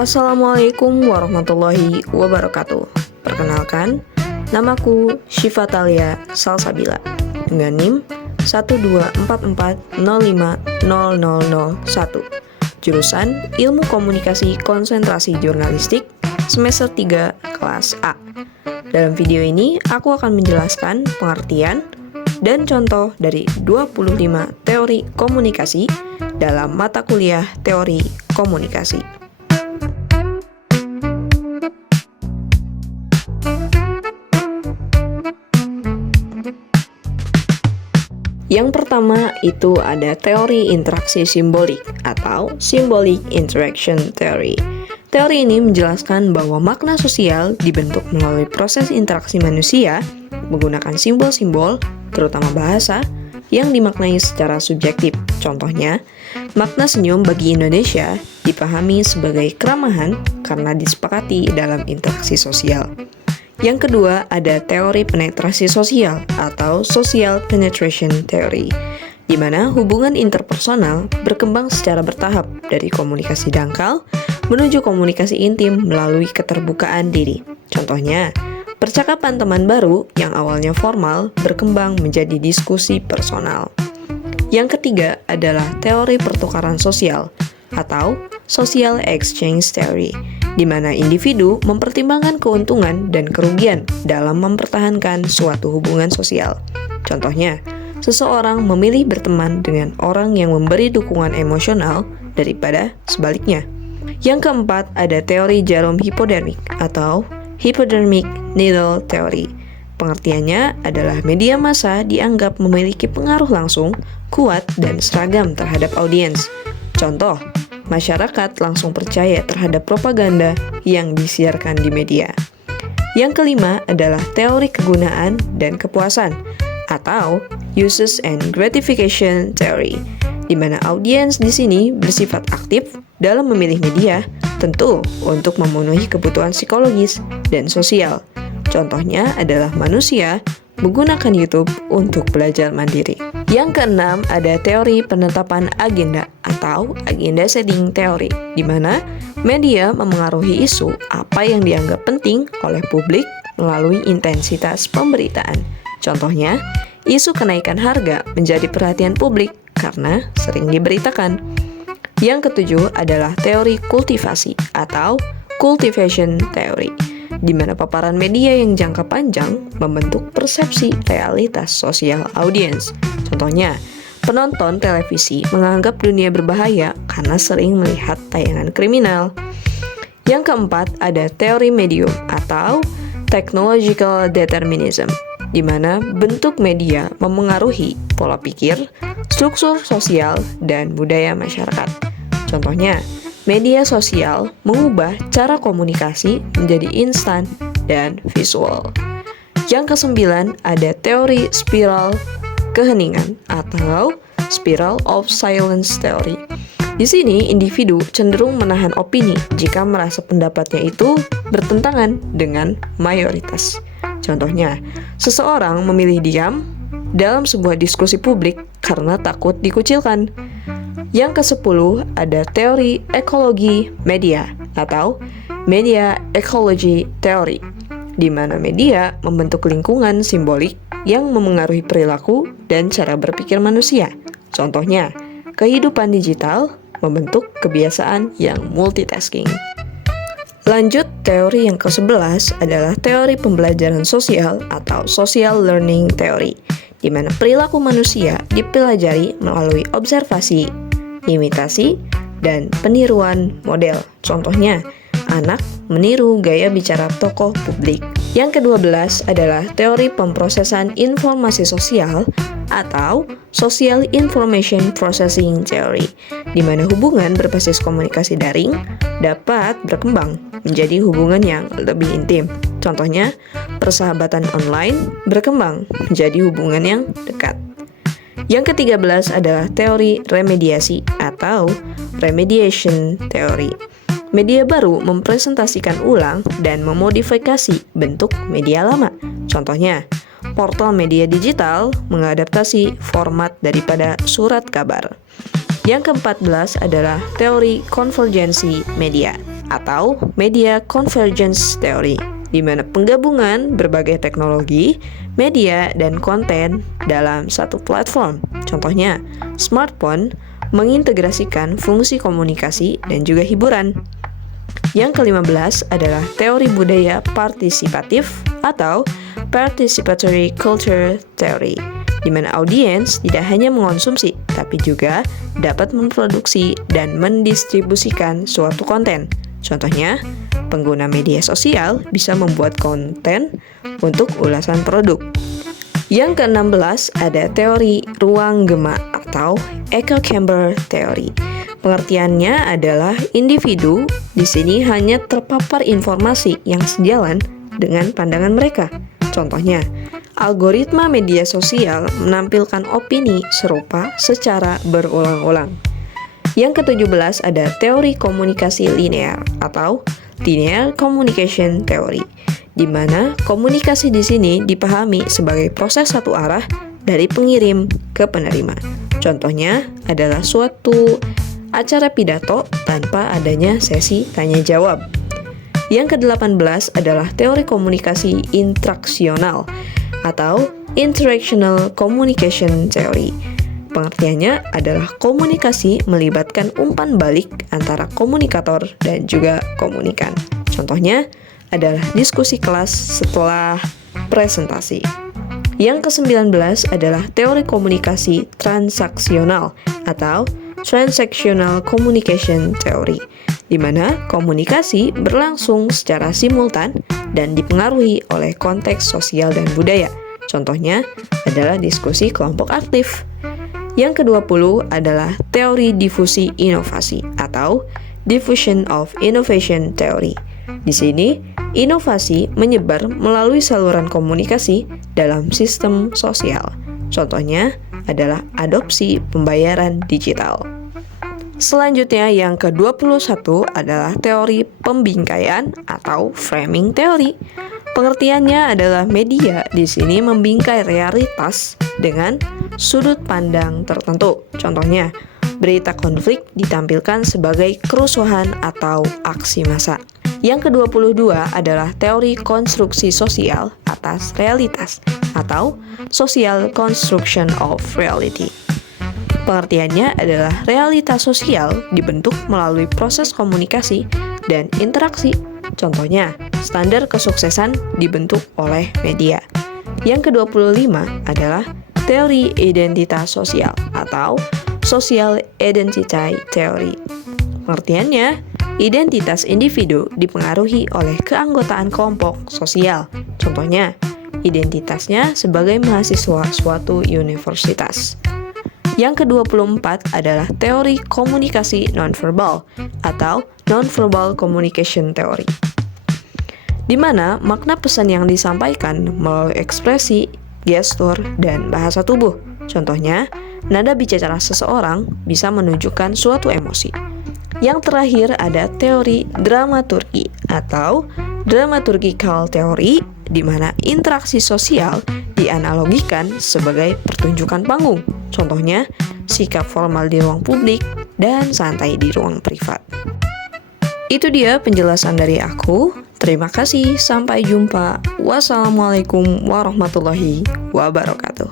Assalamualaikum warahmatullahi wabarakatuh. Perkenalkan, namaku Syifa Thalia Salsabila dengan NIM 124405001, jurusan Ilmu Komunikasi Konsentrasi Jurnalistik, semester 3, kelas A. Dalam video ini, aku akan menjelaskan pengertian dan contoh dari 25 teori komunikasi dalam mata kuliah teori komunikasi. Yang pertama itu ada teori interaksi simbolik atau Symbolic Interaction Theory. Teori ini menjelaskan bahwa makna sosial dibentuk melalui proses interaksi manusia menggunakan simbol-simbol, terutama bahasa, yang dimaknai secara subjektif. Contohnya, makna senyum bagi Indonesia dipahami sebagai keramahan karena disepakati dalam interaksi sosial. Yang kedua, ada teori penetrasi sosial atau Social Penetration Theory, di mana hubungan interpersonal berkembang secara bertahap dari komunikasi dangkal menuju komunikasi intim melalui keterbukaan diri. Contohnya, percakapan teman baru yang awalnya formal berkembang menjadi diskusi personal. Yang ketiga adalah teori pertukaran sosial atau Social Exchange Theory, di mana individu mempertimbangkan keuntungan dan kerugian dalam mempertahankan suatu hubungan sosial. Contohnya, seseorang memilih berteman dengan orang yang memberi dukungan emosional daripada sebaliknya. Yang keempat, ada teori jarum hipodermik atau Hypodermic Needle Theory. Pengertiannya adalah media massa dianggap memiliki pengaruh langsung, kuat, dan seragam terhadap audiens. Contoh, masyarakat langsung percaya terhadap propaganda yang disiarkan di media. Yang kelima adalah teori kegunaan dan kepuasan atau Uses and Gratification Theory, di mana audiens di sini bersifat aktif dalam memilih media, tentu untuk memenuhi kebutuhan psikologis dan sosial. Contohnya adalah manusia menggunakan YouTube untuk belajar mandiri. Yang keenam, ada teori penetapan agenda atau agenda setting theory, di mana media memengaruhi isu apa yang dianggap penting oleh publik melalui intensitas pemberitaan. Contohnya, isu kenaikan harga menjadi perhatian publik karena sering diberitakan. Yang ketujuh adalah teori kultivasi atau cultivation theory, di mana paparan media yang jangka panjang membentuk persepsi realitas sosial audiens. Contohnya, penonton televisi menganggap dunia berbahaya karena sering melihat tayangan kriminal. Yang keempat, ada teori medium atau technological determinism, di mana bentuk media memengaruhi pola pikir, struktur sosial, dan budaya masyarakat. Contohnya, media sosial mengubah cara komunikasi menjadi instan dan visual. Yang kesembilan, ada teori spiral keheningan atau Spiral of Silence Theory. Di sini, individu cenderung menahan opini jika merasa pendapatnya itu bertentangan dengan mayoritas. Contohnya, seseorang memilih diam dalam sebuah diskusi publik karena takut dikucilkan. Yang ke-10 ada teori ekologi media atau Media Ecology Theory, di mana media membentuk lingkungan simbolik yang memengaruhi perilaku dan cara berpikir manusia. Contohnya, kehidupan digital membentuk kebiasaan yang multitasking. Lanjut, teori yang ke-11 adalah teori pembelajaran sosial atau Social Learning Theory, di mana perilaku manusia dipelajari melalui observasi, imitasi, dan peniruan model. Contohnya, anak meniru gaya bicara tokoh publik. Yang ke-12 adalah teori pemrosesan informasi sosial atau Social Information Processing Theory, di mana hubungan berbasis komunikasi daring dapat berkembang menjadi hubungan yang lebih intim. Contohnya, persahabatan online berkembang menjadi hubungan yang dekat. Yang ke-13 adalah teori remediasi atau Remediation Theory. Media baru mempresentasikan ulang dan memodifikasi bentuk media lama. Contohnya, portal media digital mengadaptasi format daripada surat kabar. Yang ke-14 adalah teori konvergensi media atau media convergence theory, di mana penggabungan berbagai teknologi, media, dan konten dalam satu platform. Contohnya, smartphone mengintegrasikan fungsi komunikasi dan juga hiburan. Yang ke-15 adalah teori budaya partisipatif atau participatory culture theory, di mana audiens tidak hanya mengonsumsi, tapi juga dapat memproduksi dan mendistribusikan suatu konten. Contohnya, pengguna media sosial bisa membuat konten untuk ulasan produk. Yang ke-16 ada teori ruang gema atau echo chamber theory. Pengertiannya adalah individu di sini hanya terpapar informasi yang sejalan dengan pandangan mereka. Contohnya, algoritma media sosial menampilkan opini serupa secara berulang-ulang. Yang ke-17 ada teori komunikasi linear atau linear communication theory, di mana komunikasi di sini dipahami sebagai proses satu arah dari pengirim ke penerima. Contohnya adalah suatu acara pidato tanpa adanya sesi tanya-jawab. Yang ke-18 adalah teori komunikasi intraksional atau interactional communication theory. Pengertiannya adalah komunikasi melibatkan umpan balik antara komunikator dan juga komunikan. Contohnya adalah diskusi kelas setelah presentasi. Yang ke-19 adalah teori komunikasi transaksional atau transactional communication theory, di mana komunikasi berlangsung secara simultan dan dipengaruhi oleh konteks sosial dan budaya. Contohnya adalah diskusi kelompok aktif. Yang ke-20 adalah teori difusi inovasi atau diffusion of innovation theory. Di sini, inovasi menyebar melalui saluran komunikasi dalam sistem sosial. Contohnya adalah adopsi pembayaran digital. Selanjutnya yang ke-21 adalah teori pembingkaian atau framing theory. Pengertiannya adalah media di sini membingkai realitas dengan sudut pandang tertentu. Contohnya, berita konflik ditampilkan sebagai kerusuhan atau aksi massa. Yang ke-22 adalah teori konstruksi sosial atas realitas atau social construction of reality. Pengertiannya adalah realitas sosial dibentuk melalui proses komunikasi dan interaksi. Contohnya, standar kesuksesan dibentuk oleh media. Yang ke-25 adalah teori identitas sosial atau social identity theory. Pengertiannya, identitas individu dipengaruhi oleh keanggotaan kelompok sosial. Contohnya, identitasnya sebagai mahasiswa suatu universitas. Yang ke-24 adalah teori komunikasi nonverbal atau nonverbal communication theory, di mana makna pesan yang disampaikan melalui ekspresi, gestur, dan bahasa tubuh. Contohnya, nada bicara seseorang bisa menunjukkan suatu emosi. Yang terakhir ada teori dramaturgi atau dramaturgical theory, di mana interaksi sosial dianalogikan sebagai pertunjukan panggung. Contohnya, sikap formal di ruang publik dan santai di ruang privat. Itu dia penjelasan dari aku. Terima kasih, sampai jumpa. Wassalamualaikum warahmatullahi wabarakatuh.